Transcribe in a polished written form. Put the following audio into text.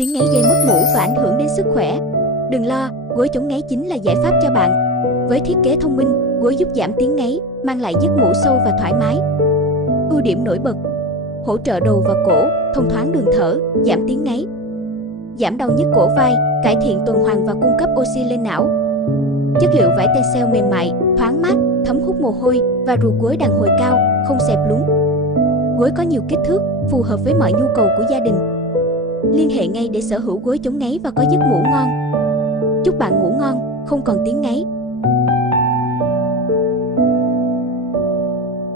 Tiếng ngáy gây mất ngủ và ảnh hưởng đến sức khỏe. Đừng lo, gối chống ngáy chính là giải pháp cho bạn. Với thiết kế thông minh, gối giúp giảm tiếng ngáy, mang lại giấc ngủ sâu và thoải mái. Ưu điểm nổi bật: hỗ trợ đầu và cổ, thông thoáng đường thở, giảm tiếng ngáy, giảm đau nhức cổ vai, cải thiện tuần hoàn và cung cấp oxy lên não. Chất liệu vải tencel mềm mại, thoáng mát, thấm hút mồ hôi và ruột gối đàn hồi cao, không xẹp lún. Gối có nhiều kích thước, phù hợp với mọi nhu cầu của gia đình. Liên hệ ngay để sở hữu gối chống ngáy và có giấc ngủ ngon. Chúc bạn ngủ ngon, không còn tiếng ngáy.